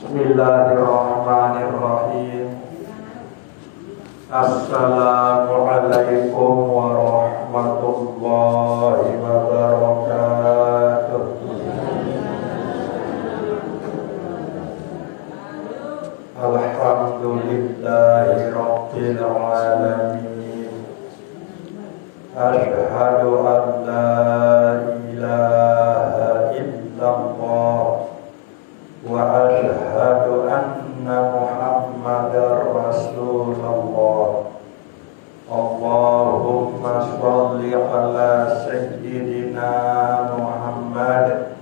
Bismillahirrahmanirrahim. Assalamualaikum warahmatullahi wabarakatuh. Alhamdulillahi rabbil alamin. Asyhadu an la ilaha illallah wa asyhadu anna Muhammadar Rasulullah. Allahumma sholli ala sayyidina Muhammad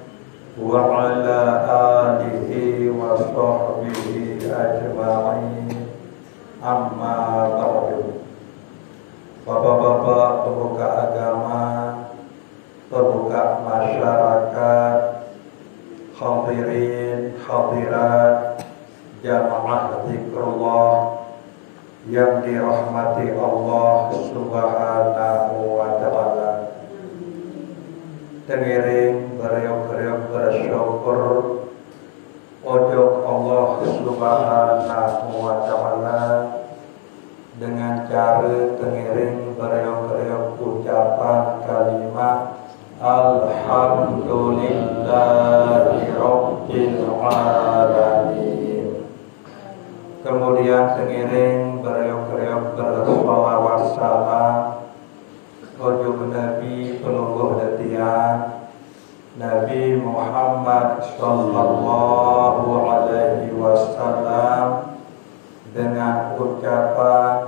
wa ala alihi wa sahbihi ajma'in. Amma ba'du. Bapak-bapak pemuka agama, pemuka masyarakat, hadirin hadirat jamaah zikrullah yang dirahmati Allah Subhanahu wa ta'ala. Tengiring bereok-reok bersyukur ojok Allah Subhanahu wa ta'ala dengan cara tengiring bereok-reok ucapan kalimat Alhamdulillahi Rabbil Alamin. Kemudian tengiring bereok-reok bersolawat salam ojok Nabi pelungguh detian Nabi Muhammad Sallallahu Alaihi Wasallam dengan ucapan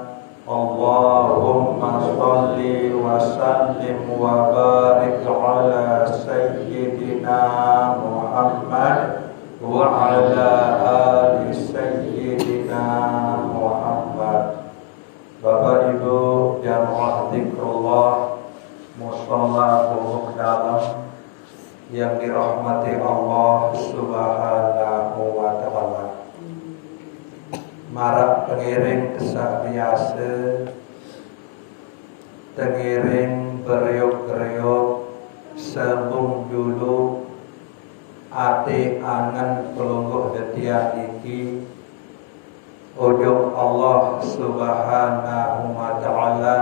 Allahumma sholli wa sallim wa barik ala sayyidina Muhammad wa ala ali sayyidina Muhammad. Bapak Ibu jamaah zikrullah musholla Bukuk Dalam yang dirahmati Allah Subhanahu wa ta'ala. Marak pengiring kesak biasa, tengiring beriuk-geriuk sebung dulu ati angan pelungguh detiak iki ujung Allah Subhanahu wa ta'ala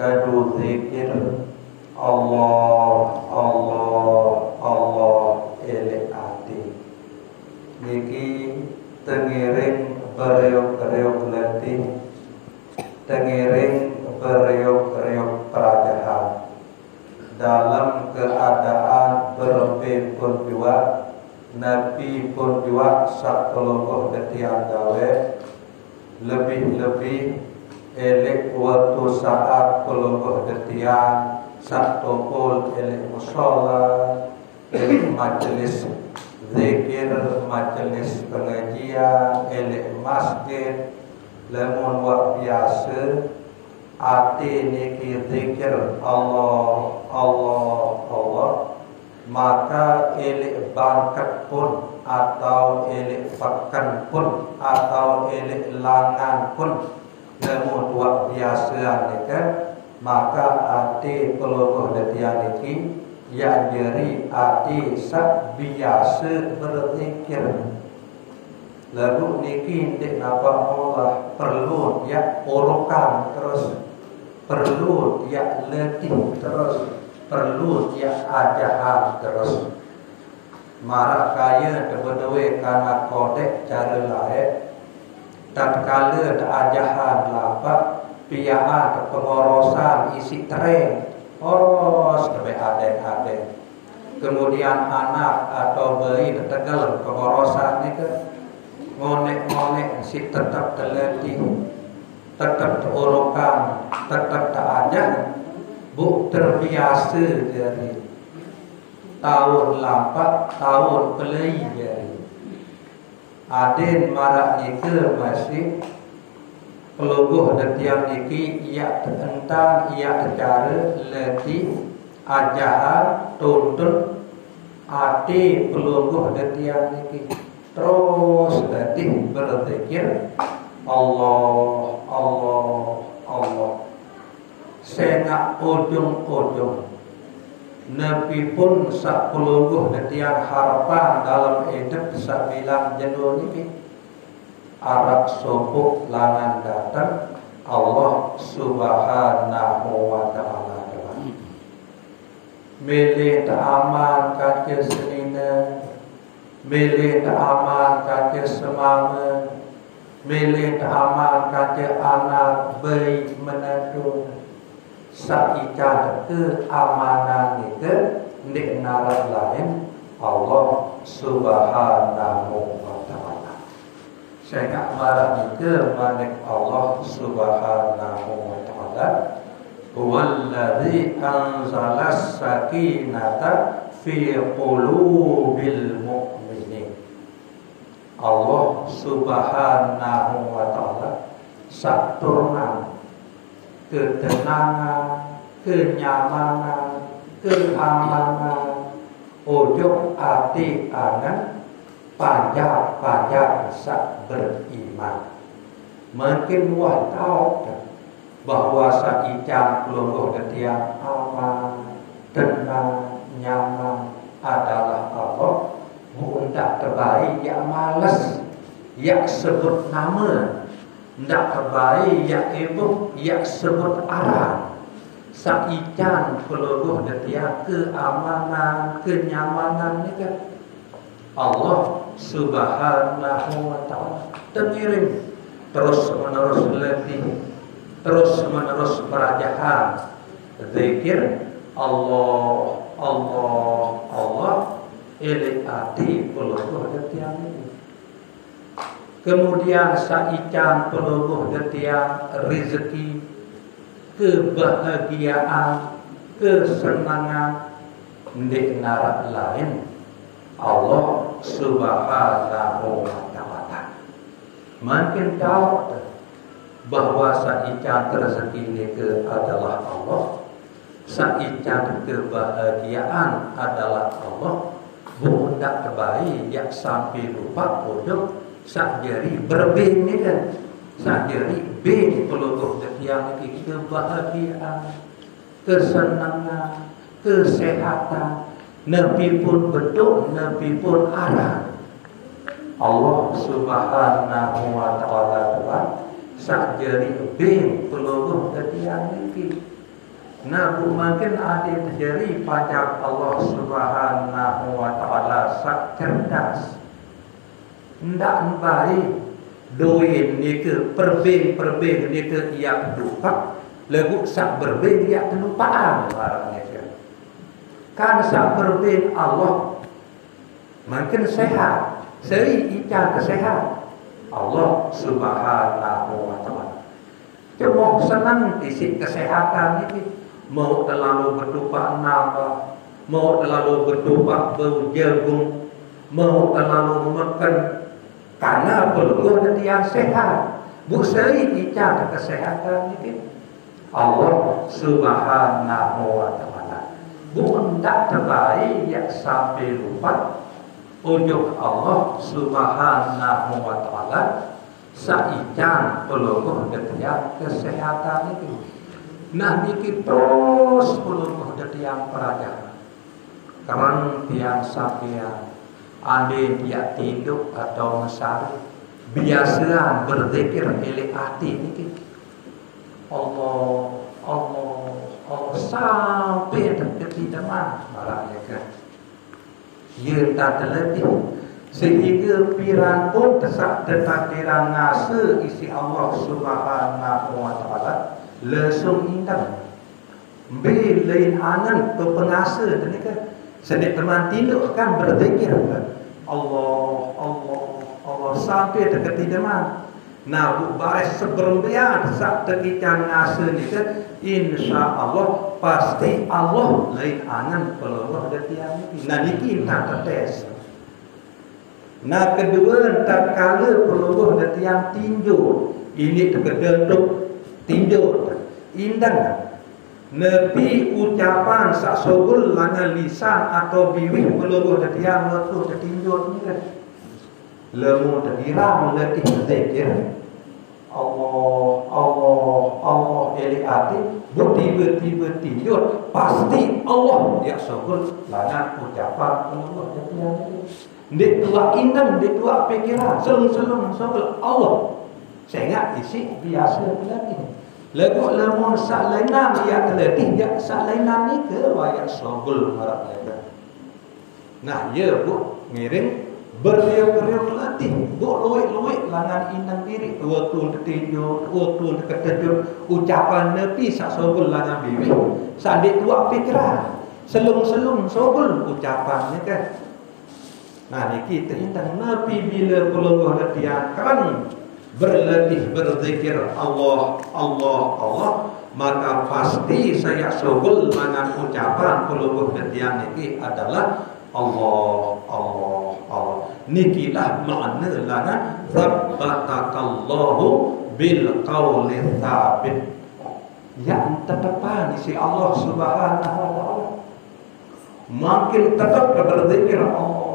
kadu zikir Allah elek ati niki tengiring beriuk-geriuk letih, tengiring beriuk-geriuk perajahan dalam keadaan berperjuang Nabi perjuang sak pelungguh detian gawe lebih-lebih elek waktu saat pelungguh detian sak topol elek musola elek majelis zikir, majelis pengajian, elek masjid, lamun wak biasa, ati niki zikir Allah, maka elek bangkat pun atau elek pekan pun atau elek langan pun, lamun wak biasa nika, maka ati pelungguh detian niki yang jadi ati sak biasa berzikir. Lalu niki ndik napa Allah perlu ya urukan terus, perlu ya letih terus, perlu ya ajahan terus. Marak kaya dewe karena kodek cara lain, tatkala ajahan lapak piaan pengorosan isi tren. Sampai adek-adek. Kemudian anak atau bayi tegal pengorosan ni ke ngonek-ngonek si tetap teliti, tetap terurukan, tetap tak aja, bu terbiasa jadi tahun lampak, tahun pelai jadi. Aden marak ni ke masih pelungguh detiang niki ia tentang ia cara letih ajahan tuntun ati pelungguh detiang niki terus letih berzikir Allah sengak ujung-ujung Nabi pun sak pelungguh tiang harapan dalam hidup sak bilang jenuh ni arak sopuk langan datang Allah Subhanahu wa ta'ala. Milih tak aman kata senina, milih tak aman kata semama, milih tak aman kata anak baik menantu. Sa'ikan keamanan itu di negara lain Allah Subhanahu wa ta'ala. Saya nak marah itu manik Allah Subhanahu wa ta'ala. Walladzi anzalas sakinata fi qulubil mu'minin. Allah Subhanahu wa ta'ala saturna ketenangan, kenyamanan, keamanan ojo hati anak pajak sak beriman. Mungkin wah tahu bahwa sak ijam pelungguh ketiang aman, tenang, nyaman adalah Allah. Bukan terbaik yang malas, yang sebut nama. Ndak terbaik yak ibu yak sebut arah. Saikan peluluh detia keamanan, kenyamanan ni kan Allah Subhanahu wa ta'ala tengirim terus menerus letih, terus menerus kerajaan zikir Allah Allah Allah ili hati peluluh detia ni. Kemudian saikan peluluh detiang rezeki, kebahagiaan, kesenangan di negara lain Allah Subhanahu wa ta'ala. Makin tahu bahwa saikan rezeki itu adalah Allah, saikan kebahagiaan adalah Allah. Bukan terbaik yang sampai lupa bodoh. Sak jari berbin ni kan, sak jari bin peluluh yang kebahagiaan, kesenangan, kesehatan. Nabi pun betul, Nabi pun arah. Allah Subhanahu wa ta'ala sak jari bin peluluh yang ini. Nabi makin ada terjadi pajak Allah Subhanahu wa ta'ala sak cerdas. Ndak baik doin ni ke perbing ni ke ia lupa lagu sak berbing ia kelupaan barangnya kan sak berbing Allah makin sehat seri ikan kesehat Allah Subhanahu wa ta'ala. Cuma senang isi kesehatan ini mau terlalu berdupa nambah, mau terlalu berdupa bau jagung, mau terlalu makan. Karena peluluh yang sehat, busai ikan kesehatan itu Allah Subhanahu wa ta'ala. Bukan tak terbaik yang sampai lupa untuk Allah Subhanahu wa ta'ala saikan peluluh yang kesehatan itu. Nah ini terus peluluh yang peraja. Kerang tiang sapian. Andai dia tidur atau mesari biasa berzikir milik hati ini Allah Allah Allah sampai terketi demam barangnya kan ia tak terletih sehingga piran pun tesak tertakdiran ngasa isi Allah Subhanahu wa ta'ala lesung indah lain anan pengasa ni kan sedek teman tidur kan berzikir kan Allah Allah Allah sampai terketi demam. Nah bu baris seberembian sak tekikan ngasa ni kan insya-Allah pasti Allah lain anan peluluh detiang ni. Nah niki tak tertes. Nah kedua tatkala peluluh detiang tinju ini terkeduk tinju indang Nabi ucapan sak sogul lana lisan atau biwih peluluh detiang letuh tertinjut ni kan lemu terkira meletih zikir Allah elek hati tiba-tiba tidur pasti Allah dia sebut lana ucapan Allah dia tua inang dia tua pikiran selum sebut Allah sehingga isi biasa lagi lagu lamun salainan ya terletih ya salainan ni ke wayak sebul harap lebar nah ya bu ngiring beriuk-riuk latih, luik-luik langan inang diri, waktu tertidur, waktu tertidur, ucapan nepi sak sobul langan bibi, sadik tua pikiran, selum sobul ucapannya kan. Nah ni kita intang nepi bila pelungguh latihan kan berletih berzikir Allah, maka pasti saya sobul langan ucapan pelungguh latihan ini adalah Allah. Nikilah makna lana Rabbatakallahu bil qawli thabit yang tetepan si Allah subhanahu wa ta'ala makin tetap berzikir Allah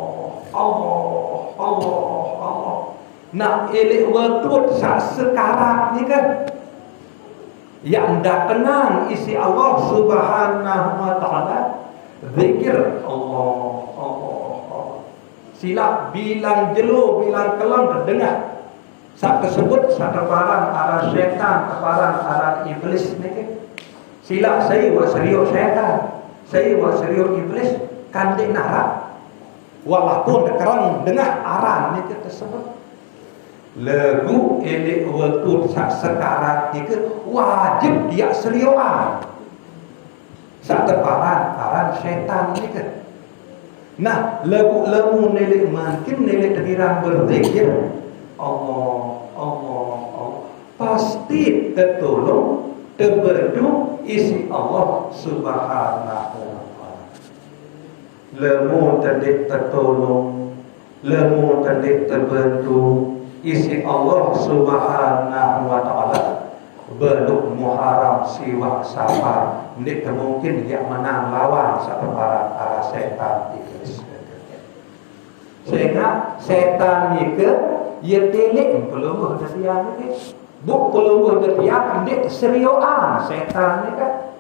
nak elek waktu sekarang ni kan yang dah tenang isi Allah subhanahu wa ta'ala zikir Allah silap bilang jelo bilang kelam terdengar sak tersebut sak terparang arah syaitan terparang arah iblis ni silap saya buat serius syaitan saya buat serius iblis kandik narap walaupun terkerang dengar arah ni tersebut lagu elek waktu sak sekarang ni wajib dia seriusan sak terparang arah syaitan ni nah, lagu nelik makin nelik terkirang berzikir Allah pasti tertolong terberdu isi Allah subhanahu wa ta'ala lemu terdik tertolong lemu terdik terberdu isi Allah subhanahu wa ta'ala belum muharam siwak safar ini mungkin dia menang lawan satu arah setan iblis sehingga setan ni ke ia telik pelungguh dari yang ni buk pelungguh dari yang ni seriusan setan ni kan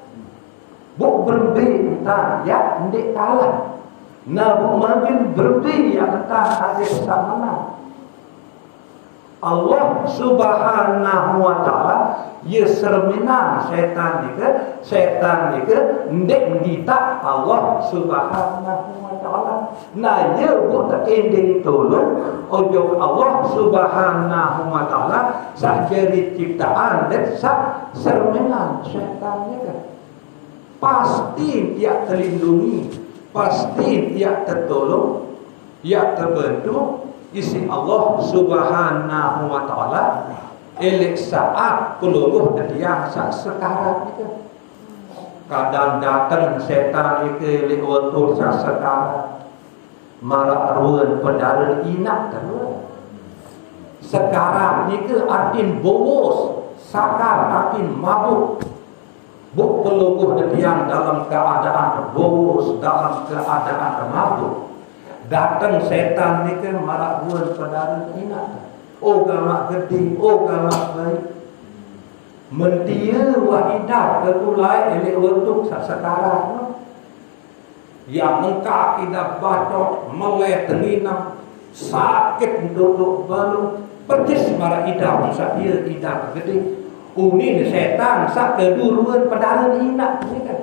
buk berbi entah ya ni kalah nah buk makin berbi yang entah ada sama Allah subhanahu wa ta'ala ia sermenang setan ni ke ndek ngita Allah subhanahu wa ta'ala nah ia buat ending tolong ojo Allah subhanahu wa ta'ala sah jadi ciptaan dan sah sermenang setan ni ke pasti dia terlindungi pasti dia tertolong dia terbentuk isi Allah subhanahu wa ta'ala elek saat peluluh dan yang saat sekarang itu kadang datang setan itu elek waktu saat sekarang marak ruan pendaran inak terus sekarang itu artin bowos sakar artin mabuk buk peluluh dan yang dalam keadaan bowos dalam keadaan mabuk datang setan ni kan marak buat pendaran inak gamak gede, gamak baik mentia wahidah ketulai elek untuk sekarang yang engkau tidak bacot meleh telinam sakit duduk balu percis marak idah masa dia idah gede unin setan sak keduruan pendaran inak ni kan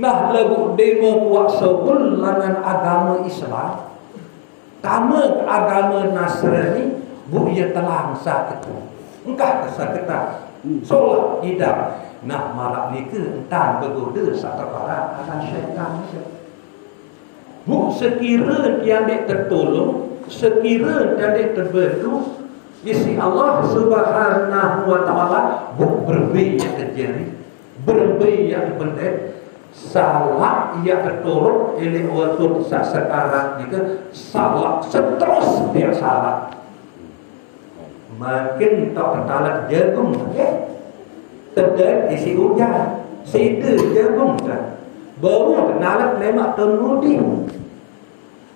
nah lagu demo buat sebul dengan agama Islam Tama agama Nasrani buya telang sakit. Engkah kesakita. Solat idam. Nah marak ni ke entan bergoda satu para anak syaitan. Bu sekira dia dek tertolong, sekira dia dek terbentuk, isi Allah Subhanahu wa taala bu berbeza terjadi, berbeza pendek. Salah ia tertolong oleh waktu sekarang ni ke salah seterus dia salah. Makin tak ketalat jagung, terdet isi hujan, sida jagung kan. Baru kenalat lemak temudi.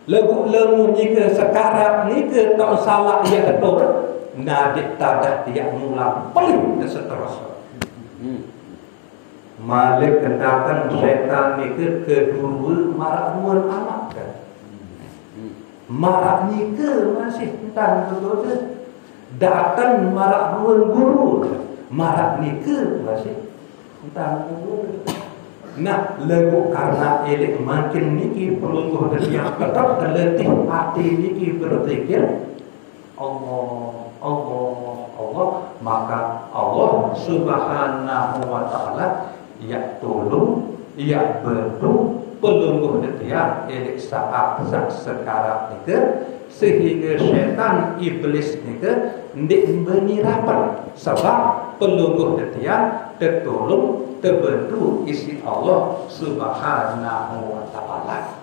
Lagu lemu ni ke sekarang ni ke tak salah ia tertolong. nadik tadah tiak mula paling keseterasa. Malik kendakan setan ni kedua marak nuan amat kan. Marak ni masih tentang betul. Datang marak nuan guru. Marak ni masih tentang guru. Nah, lagu karena elek makin niki pelungguh dan yang tetap terletih hati niki berzikir Allah, maka Allah Subhanahu wa taala ia tolong, ia bantu pelungguh dia elek saat sekarang niki sehingga syaitan iblis niki ndik menirapan sebab pelungguh dia tertolong terbantu isi Allah Subhanahu wa taala.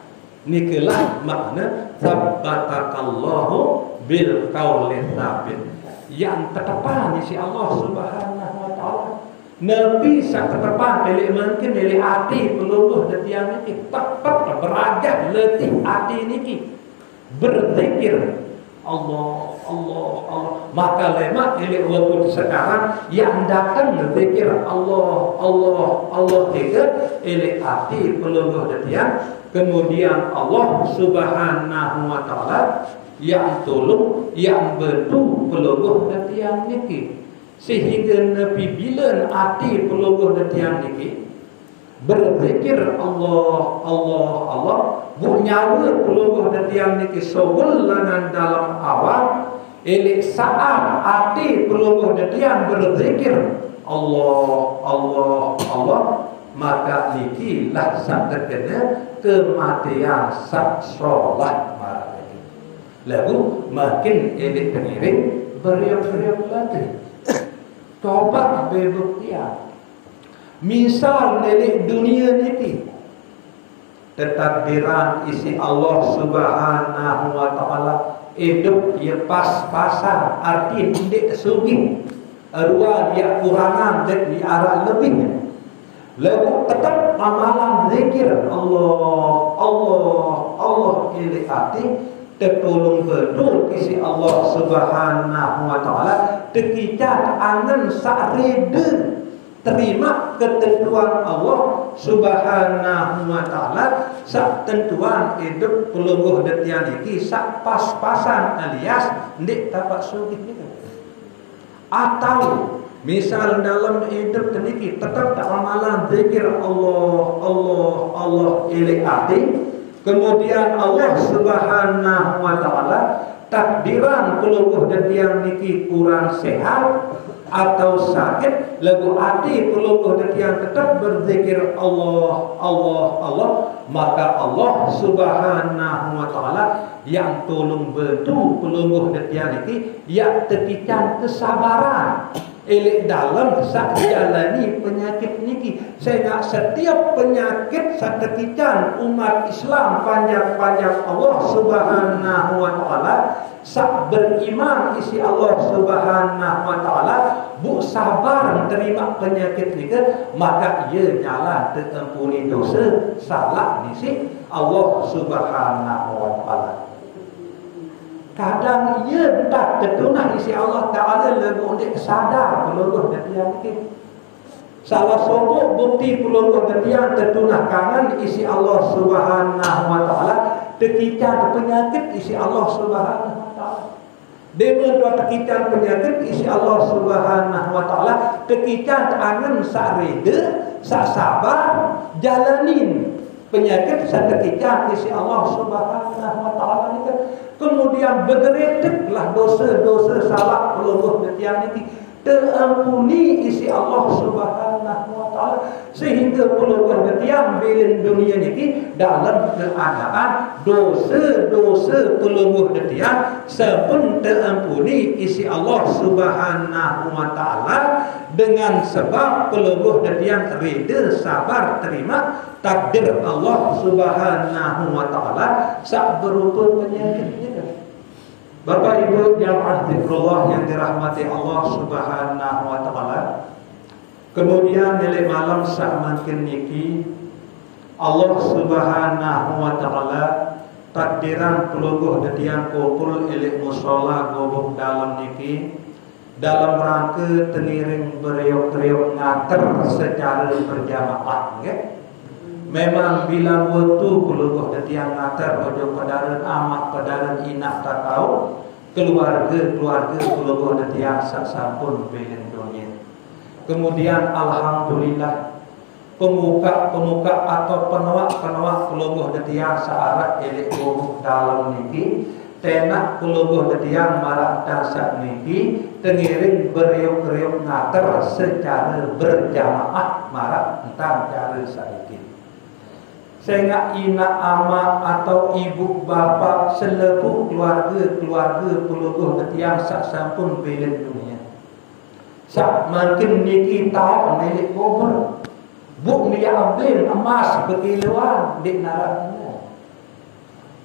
Nikelah makna tabbatakallahu bil qauli tsabit. Yang tetepan isi Allah Subhanahu wa taala. Nabi sak tetepan elek mungkin elek hati peluluh detian niki tetap berajah letih hati niki berzikir Allah. Maka lemak elek waktu sekarang yang datang berzikir Allah tiga elek hati peluluh detian. Kemudian Allah Subhanahu wa taala yang tolong, yang bantu peluluh detian niki. Sehingga Nabi bila hati peluluh detian niki berzikir Allah bunyawa peluluh detian niki sewelangan dalam awal elek saat hati peluluh detian berzikir Allah maka niki lah sak terkena kematian sak solat marah. Lalu makin elek pengiring beriak-beriak lagi. Tobat berbuktian. Misal nelik dunia niki tetadbiran isi Allah Subhanahu wa taala hidup ia pas-pasan arti tidak sugih arwah dia kurangan dan di arah lebih. Lalu tetap amalan zikir Allah ili hati tertolong betul isi Allah Subhanahu wa taala tekicat angan sa'rede terima ketentuan Allah Subhanahu wa taala sak tentuan hidup pelungguh detian iki sak pas-pasan alias ndik dapat sugih gitu. Atau misal dalam hidup teniki tetap tak amalan zikir Allah ili hati. Kemudian Allah Subhanahu wa taala takdiran pelungguh detian niki kurang sehat atau sakit lagu hati pelungguh detian tetap berzikir Allah maka Allah Subhanahu wa taala yang tolong bantu pelungguh detian niki ya tepikan kesabaran elek dalam sak jalani penyakit niki. Sehingga setiap penyakit satekican umat Islam panjang-panjang Allah Subhanahu wa taala sak beriman isi Allah Subhanahu wa taala bu sabar terima penyakit niki maka ia jalan terampuni dosa salah nisi Allah Subhanahu wa taala. Kadang ia tak tertunah isi Allah Ta'ala lebih sadar peluluh detian ini. Salah satu bukti peluluh detian tertunah kanan isi Allah Subhanahu wa taala tekican penyakit isi Allah Subhanahu wa taala. Demi tekican penyakit isi Allah Subhanahu wa taala tekican angan sarede sak sabar jalanin penyakit satekican isi Allah Subhanahu wa taala ini. Kemudian bergereteklah dosa-dosa salah peluluh detian ini terampuni isi Allah Subhanahu wa taala sehingga peluluh detian bilin dunia ini dalam keadaan dosa-dosa peluluh detian sampun terampuni isi Allah Subhanahu wa taala dengan sebab peluluh detian reda sabar terima takdir Allah Subhanahu wa taala sak berupa penyakitnya. Bapak Ibu jamaah zikrullah yang dirahmati Allah Subhanahu wa taala. Kemudian nilai malam sak makin niki Allah Subhanahu wa taala takdiran keluguh detiang kumpul elek musola gobok dalam niki dalam rangka tengiring beriok-riok ngater secara berjamaah nggih. Memang bila waktu keluguh detiang ngater ojo padaran amak padaran inak tak tahu keluarga keluguh detiang sak sampun belen dunia. Kemudian alhamdulillah pemuka atau penawak keluguh detiang searah elek gobok dalam niki tenak keluguh detiang marak dasar niki tengiring beriok-riok ngater secara berjamaah marak tentang cara saiki. Sehingga ina ama atau ibu bapa selebu keluarga keluguh detiang sak sampun belen dunia. Sak makin niki tahu milik kubur. Buk ni ambil emas berkiluan di naraknya.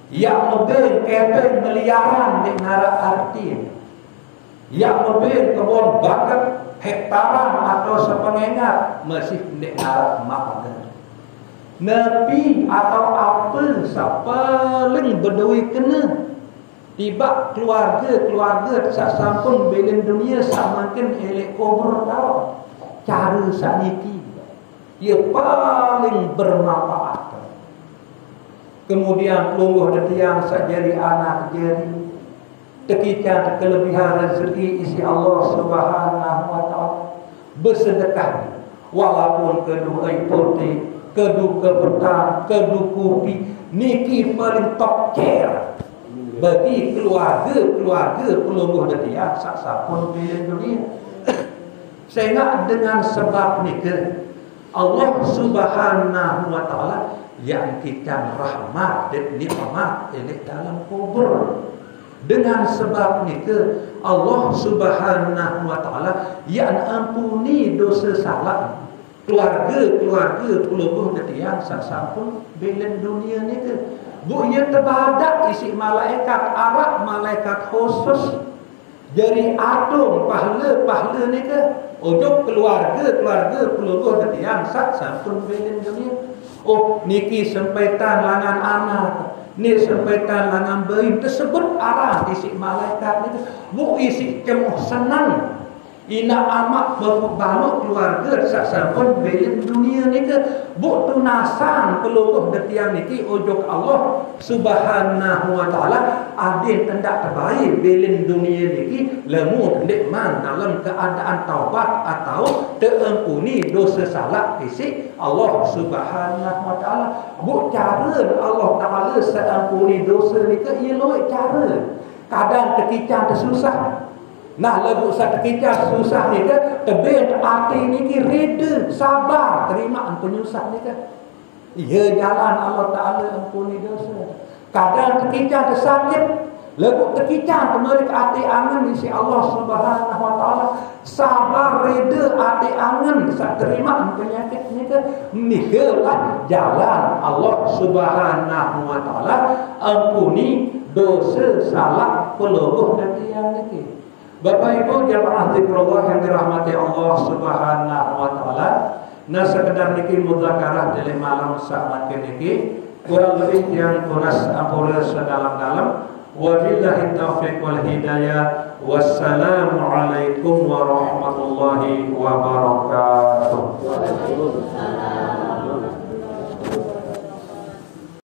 Yang mobil kepeng miliaran di narak arti. Yang mobil kebun bakat hektaran atau sepengengat masih di narak makna. Nabi atau apa paling berdui kena tiba keluarga sasampun belen dunia samakin elek kubur tahu cara saniki ia paling bermanfaat. Kemudian lungguh detiang sajari anak jadi ketika kelebihan rezeki isi Allah Subhanahu wa taala bersedekah walaupun kedua putih kedua petang kedua kopi niki paling top tier bagi keluarga lungguh detiang sak sampun belen dunia. Sehingga dengan sebab niki Allah Subhanahu wa taala yang kita rahmat dan nikmat ini dalam kubur. Dengan sebab itu Allah Subhanahu wa taala yang ampuni dosa salah keluarga keluguh detiang sasampun belen dunia ni ke. Bu ia terbadak isi malaikat Arab malaikat khusus. Jadi atom pahala ni ke ojo keluarga keluguh detiang sak sampun belen dunia. Oh niki sempaitan langan anak, ni sempaitan langan bayi tersebut arah isi malaikat ni. Bu isi cemuh senang. Ina amak baluk keluarga sak sampun belen dunia ni ke. Bu tunasan keluguh detiang niki ojo Allah Subhanahu wa taala adil tendak terbaik belen dunia niki lemu nikmat dalam keadaan taubat atau terampuni dosa salah fisik Allah Subhanahu wa taala. Bu cara Allah taala seampuni dosa niki ia loi cara. Kadang ketika tersusah nah lagu sakit susah ni ke tebet hati ni ki reda sabar terima penyusah ni ke. Ya jalan Allah taala ampuni dosa. Kadang ketika tersakit lagu ketika kembali ke hati angan isi Allah Subhanahu wa taala sabar reda hati angan sak terima penyakit ni ke. Ni lah jalan Allah Subhanahu wa taala ampuni dosa salah peluruh dan yang ni. Bapak Ibu jamaah zikrullah yang dirahmati Allah Subhanahu wa taala. Nah sekedar niki mudzakarah dari malam saat niki kurang lebih yang kunas ampura sedalam-dalam. Wabillahi taufiq wal hidayah. Wassalamu alaikum warahmatullahi wabarakatuh. Waalaikumsalam.